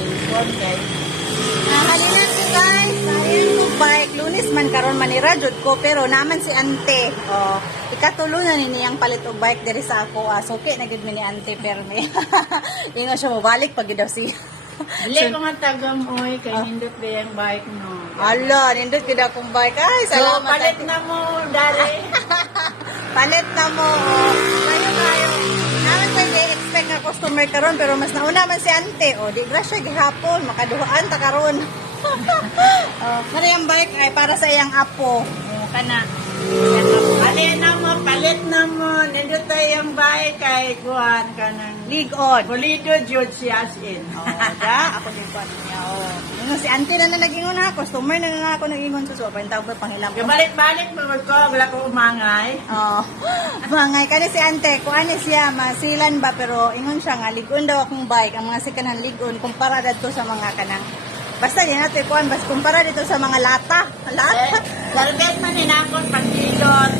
Malipon kay. Halinan ko guys, ayan ko bike. Lunes man karon manira jud ko pero naman si ante. Oh, ikatulo na ni niyang palit og bike diri sa ako. Suki na gid mi ni ante pero may ingon siya mo balik pag daw siya. Dili ko nga tagam oy kay nindot ba yung bike no. Ala, nindot gid akong bike. Ay, So, salamat. palit ate. na mo dali. Palit na mo. Oh. Kayo. Naman ko expect nga customer karon pero mas nauna man si ante. Oh, di grasya gihapon makaduhaan ta karon. Oh, kani ang bike ay para sa iyang apo. Oh, kana. Palit na mo. Nindot tayo yung bike kay kuhan ka ng League on. Pulido jud siya as in. Oh, da, ako din pa niya. Oh. Ano si ante na nag-ingon ha, customer na nga ako nag-ingon sa so, pantawag pa pangilam ko. Balik-balik mo ko, wala ko umangay. Oh. Mangay kani si ante, ko ani siya masilan ba pero ingon siya nga ligon daw akong bike, ang mga sikanan ligon kumpara dadto sa mga kanang basta din natin kuan basta kumpara dito sa mga lata. Lata. Service man ninakon pagkilot.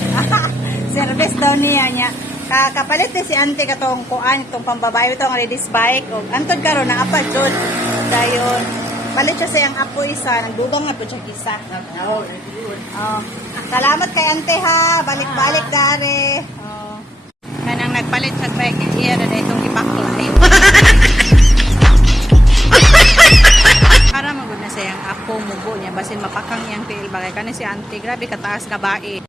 Service daw niya. Kapalit ni si ante katong kuan itong pambabayo itong ladies bike og antod karon na apat jud. Dayon palit siya sa iyang apo isa, nagdugang na po siya gisa. Oh, good. Oh. Salamat kay ante ha, balik-balik dare. Oh. Kanang nagpalit sa bike iya na itong ipaklay. Para magud na sa iyang apo mubo niya basin mapakang iyang tiil bagay kani si ante grabe kataas nga bae.